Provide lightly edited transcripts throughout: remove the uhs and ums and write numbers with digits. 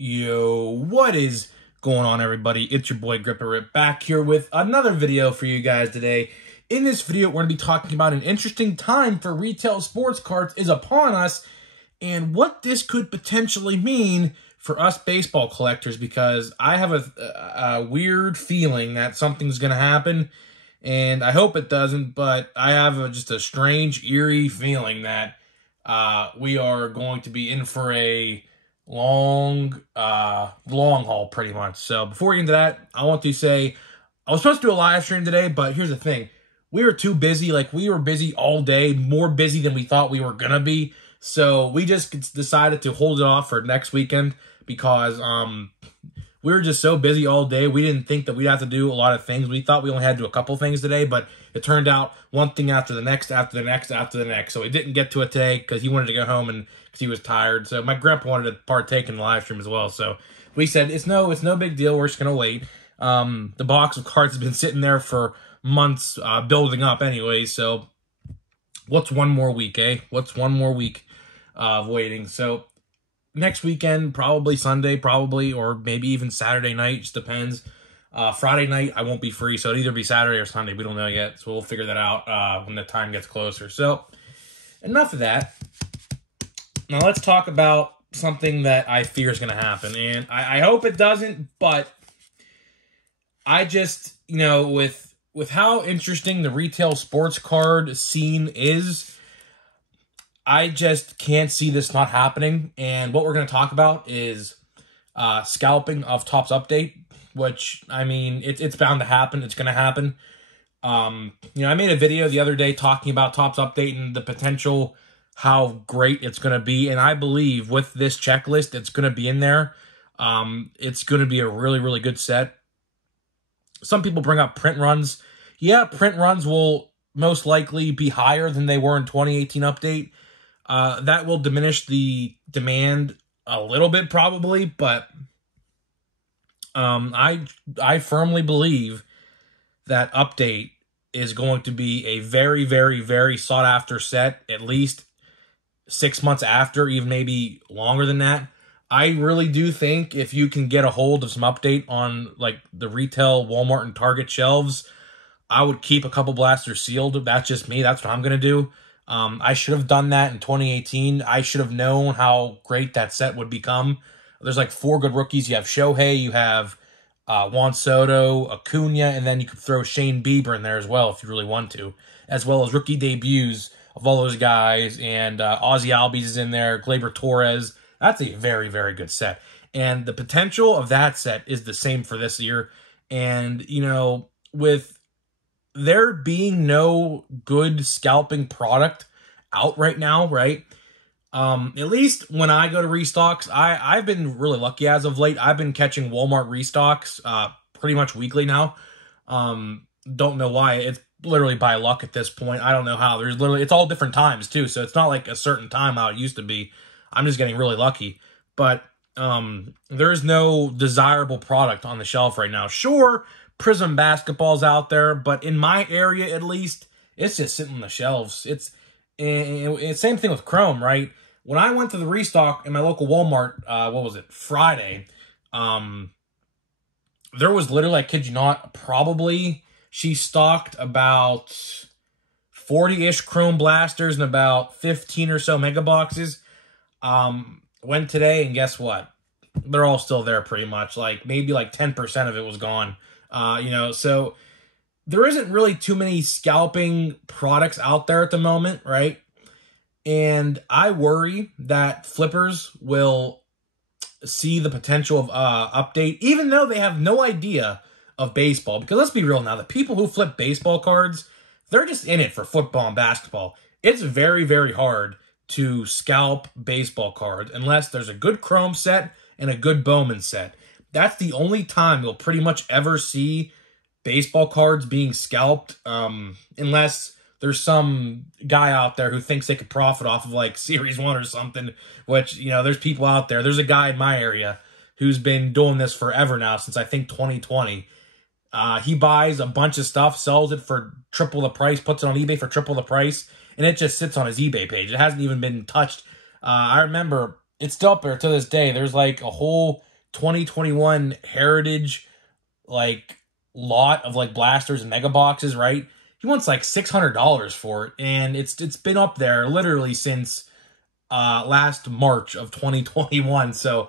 Yo, what is going on, everybody? It's your boy Gripper Rip back here with another video for you guys today. In this video, we're going to be talking about an interesting time for retail sports cards is upon us and what this could potentially mean for us baseball collectors, because I have a weird feeling that something's going to happen, and I hope it doesn't, but I have just a strange, eerie feeling that we are going to be in for a long haul, pretty much. So before we get into that, I want to say I was supposed to do a live stream today, but here's the thing. We were too busy. Like, we were busy all day, more busy than we thought we were going to be. So we just decided to hold it off for next weekend because we were just so busy all day. We didn't think that we'd have to do a lot of things. We thought we only had to do a couple things today, but it turned out one thing after the next, after the next, after the next. So we didn't get to it today because he wanted to go home and because he was tired. So my grandpa wanted to partake in the live stream as well. So we said, it's no big deal. We're just going to wait. The box of cards has been sitting there for months, building up anyway. So what's one more week, eh? What's one more week of waiting? So next weekend, probably Sunday, probably, or maybe even Saturday night, just depends. Friday night, I won't be free, so it'll either be Saturday or Sunday. We don't know yet, so we'll figure that out when the time gets closer. So enough of that. Now let's talk about something that I fear is going to happen, and I hope it doesn't, but I just, with how interesting the retail sports card scene is, I just can't see this not happening. And what we're going to talk about is scalping of Topps Update, which, I mean, it's bound to happen. It's going to happen. I made a video the other day talking about Topps Update and the potential, how great it's going to be. And I believe with this checklist, it's going to be in there. It's going to be a really, really good set. Some people bring up print runs. Yeah, print runs will most likely be higher than they were in 2018 update. That will diminish the demand a little bit probably, but I firmly believe that update is going to be a very, very, very sought after set, at least 6 months after, even maybe longer than that. I really do think if you can get a hold of some update on like the retail Walmart and Target shelves, I would keep a couple blasters sealed. That's just me. That's what I'm going to do. I should have done that in 2018. I should have known how great that set would become. There's like 4 good rookies. You have Shohei, you have Juan Soto, Acuna, and then you could throw Shane Bieber in there as well if you really want to, as well as rookie debuts of all those guys. And Ozzy Albies is in there, Gleyber Torres. That's a very, very good set. And the potential of that set is the same for this year. And, with there being no good scalping product out right now, right? At least when I go to restocks, I've been really lucky as of late. I've been catching Walmart restocks pretty much weekly now. Don't know why. It's literally by luck at this point. I don't know how. There's literally, it's all different times too, so it's not like a certain time how it used to be. I'm just getting really lucky. But there's no desirable product on the shelf right now. Sure, Prism basketball's out there, but in my area at least, it's just sitting on the shelves. It's same thing with Chrome, right? When I went to the restock in my local Walmart, Friday, there was literally, I kid you not, probably she stocked about 40-ish Chrome blasters and about 15 or so mega boxes. Went today, and guess what? They're all still there pretty much. Like, maybe like 10% of it was gone. So there isn't really too many scalping products out there at the moment, right? And I worry that flippers will see the potential of update, even though they have no idea of baseball. Because let's be real now, the people who flip baseball cards, they're just in it for football and basketball. It's very, very hard to scalp baseball cards unless there's a good Chrome set and a good Bowman set. That's the only time you'll pretty much ever see baseball cards being scalped, unless there's some guy out there who thinks they could profit off of like Series 1 or something, which, there's people out there. There's a guy in my area who's been doing this forever now, since I think 2020. He buys a bunch of stuff, sells it for triple the price, puts it on eBay for triple the price, and it just sits on his eBay page. It hasn't even been touched. I remember it's still up there to this day. There's like a whole 2021 Heritage, like, lot of, like, blasters and mega boxes, right? He wants, like, $600 for it, and it's been up there literally since last March of 2021, so,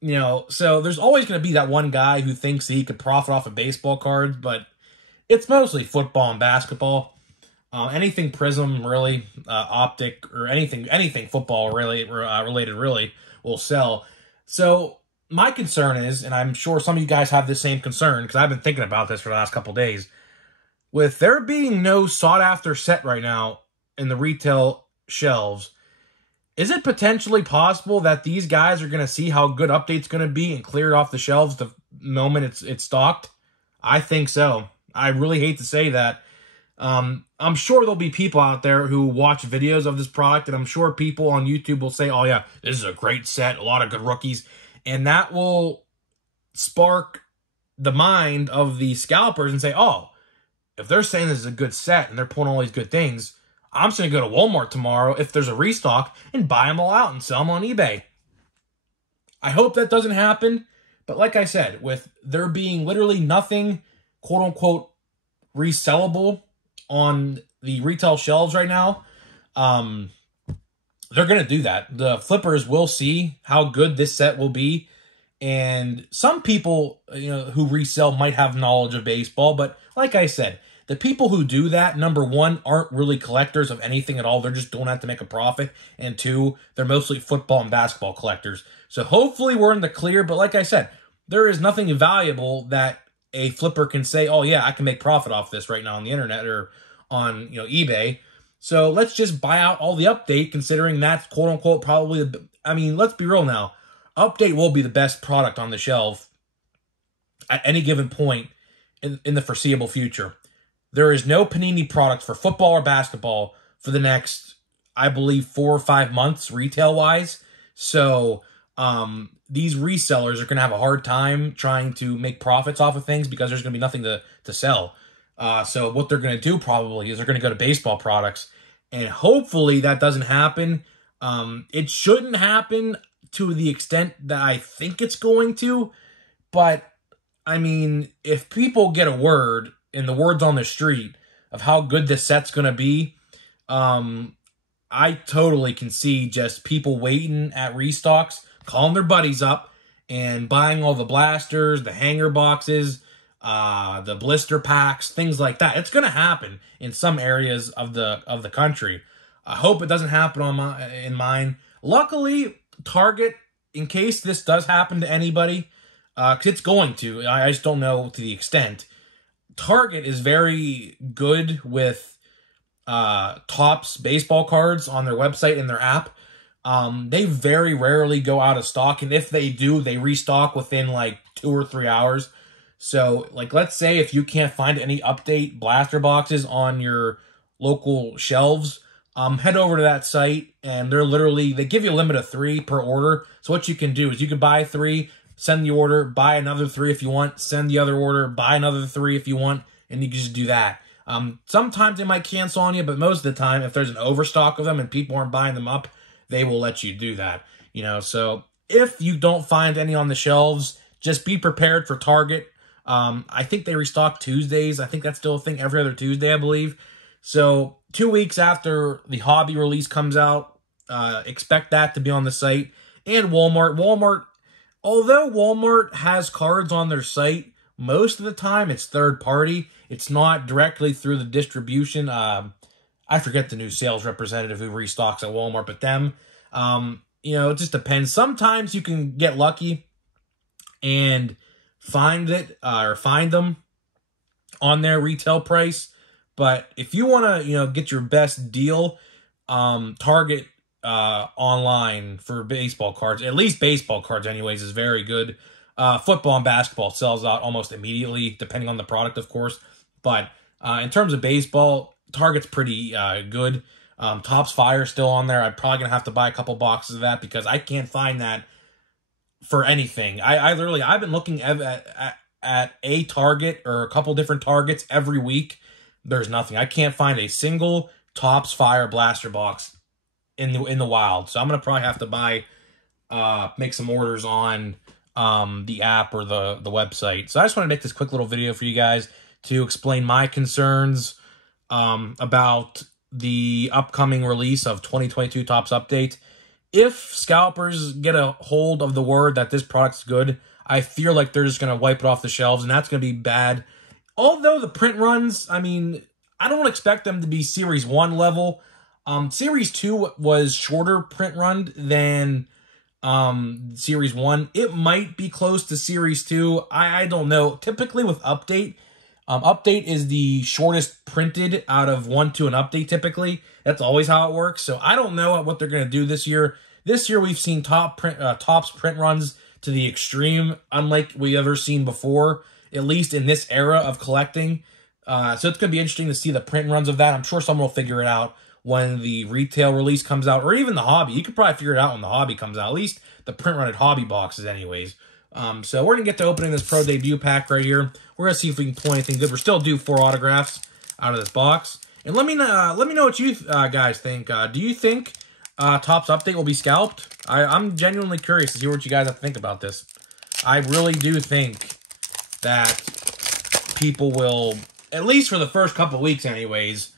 you know, so there's always going to be that one guy who thinks that he could profit off of baseball cards, but it's mostly football and basketball. Anything Prism, really, Optic, or anything football really related, really, will sell. So my concern is, and I'm sure some of you guys have the same concern, because I've been thinking about this for the last couple days, with there being no sought-after set right now in the retail shelves, is it potentially possible that these guys are going to see how good Update's going to be and clear it off the shelves the moment it's stocked? I think so. I really hate to say that. I'm sure there'll be people out there who watch videos of this product, and I'm sure people on YouTube will say, oh yeah, this is a great set, a lot of good rookies, and that will spark the mind of the scalpers and say, oh, if they're saying this is a good set and they're pulling all these good things, I'm just going to go to Walmart tomorrow if there's a restock and buy them all out and sell them on eBay. I hope that doesn't happen, but like I said, with there being literally nothing, quote-unquote, resellable on the retail shelves right now, they're going to do that. The flippers will see how good this set will be, and some people, you know, who resell might have knowledge of baseball, but like I said, the people who do that, number one, aren't really collectors of anything at all. They're just doing that to make a profit, and two, they're mostly football and basketball collectors. So hopefully we're in the clear, but like I said, there is nothing valuable that a flipper can say, oh yeah, I can make profit off this right now on the internet or on, you know, eBay. So let's just buy out all the Update, considering that's quote unquote probably, I mean, let's be real now. Update will be the best product on the shelf at any given point in the foreseeable future. There is no Panini product for football or basketball for the next, I believe, 4 or 5 months retail-wise. So these resellers are going to have a hard time trying to make profits off of things because there's going to be nothing to sell. So what they're going to do probably is they're going to go to baseball products. And hopefully that doesn't happen. It shouldn't happen to the extent that I think it's going to. But, I mean, if people get a word, and the word's on the street, of how good this set's going to be, I totally can see just people waiting at restocks, calling their buddies up, and buying all the blasters, the hanger boxes, the blister packs, things like that. It's going to happen in some areas of the country. I hope it doesn't happen in mine. Luckily, Target, in case this does happen to anybody, because it's going to, I just don't know to the extent, Target is very good with Topps baseball cards on their website and their app. They very rarely go out of stock, and if they do, they restock within like 2 or 3 hours. So, like, let's say if you can't find any Update blaster boxes on your local shelves, head over to that site, and they give you a limit of 3 per order. So what you can do is you can buy 3, send the order, buy another 3 if you want, send the other order, buy another 3 if you want, and you can just do that. Sometimes they might cancel on you, but most of the time, if there's an overstock of them and people aren't buying them up, they will let you do that. You know, so if you don't find any on the shelves, just be prepared for Target. I think they restock Tuesdays. I think that's still a thing every other Tuesday, I believe. So 2 weeks after the hobby release comes out, expect that to be on the site. And Walmart, although Walmart has cards on their site, most of the time it's third party. It's not directly through the distribution. I forget the new sales representative who restocks at Walmart, but them, you know, it just depends. Sometimes you can get lucky and find it or find them on their retail price. But if you want to, you know, get your best deal, Target online for baseball cards, at least baseball cards anyways, is very good. Football and basketball sells out almost immediately, depending on the product, of course. But in terms of baseball, Target's pretty good. Topps Fire is still on there. I'm probably going to have to buy a couple boxes of that because I can't find that for anything. I've been looking at a Target or a couple different Targets every week. There's nothing. I can't find a single Topps Fire blaster box in the wild. So I'm going to probably have to buy make some orders on the app or the website. So I just want to make this quick little video for you guys to explain my concerns about the upcoming release of 2022 Topps Update. If scalpers get a hold of the word that this product's good, I feel like they're just going to wipe it off the shelves, and that's going to be bad. Although the print runs, I mean, I don't expect them to be Series 1 level. Series 2 was shorter print run than Series 1. It might be close to Series 2. I don't know. Typically with Update, Update is the shortest printed out of 1, 2, and Update typically. That's always how it works. So I don't know what they're going to do this year. This year we've seen Topps print runs to the extreme, unlike we've ever seen before, at least in this era of collecting. So it's going to be interesting to see the print runs of that. I'm sure someone will figure it out when the retail release comes out, or even the hobby. You could probably figure it out when the hobby comes out, at least the print run at hobby boxes anyways. So we're going to get to opening this Pro Debut pack right here. We're going to see if we can pull anything good. We're still due 4 autographs out of this box. And let me know what you guys think. Do you think Topps Update will be scalped? I'm genuinely curious to see what you guys have to think about this. I really do think that people will, at least for the first couple weeks anyways,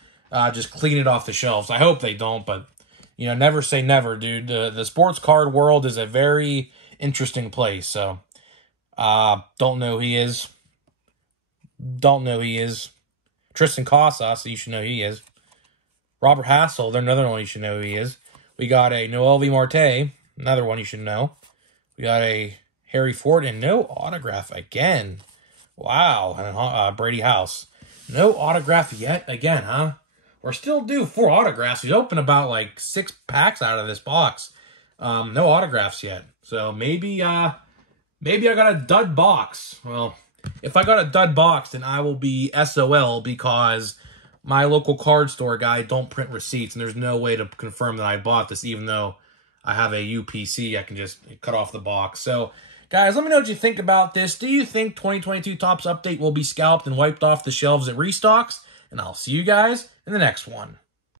just clean it off the shelves. I hope they don't, but, you know, never say never, dude. The sports card world is a very interesting place, so don't know who he is. Don't know who he is. Tristan Casas, you should know who he is. Robert Hassel, they're another one you should know who he is. We got a Noel V. Marte, another one you should know. We got a Harry Ford, and no autograph again. Wow, and Brady House. No autograph yet again, huh? We're still due 4 autographs. We opened about like 6 packs out of this box. No autographs yet. So maybe I got a dud box. Well, if I got a dud box, then I will be SOL because my local card store guy don't print receipts, and there's no way to confirm that I bought this, even though I have a UPC. I can just cut off the box. So, guys, let me know what you think about this. Do you think 2022 Topps Update will be scalped and wiped off the shelves at restocks? And I'll see you guys in the next one.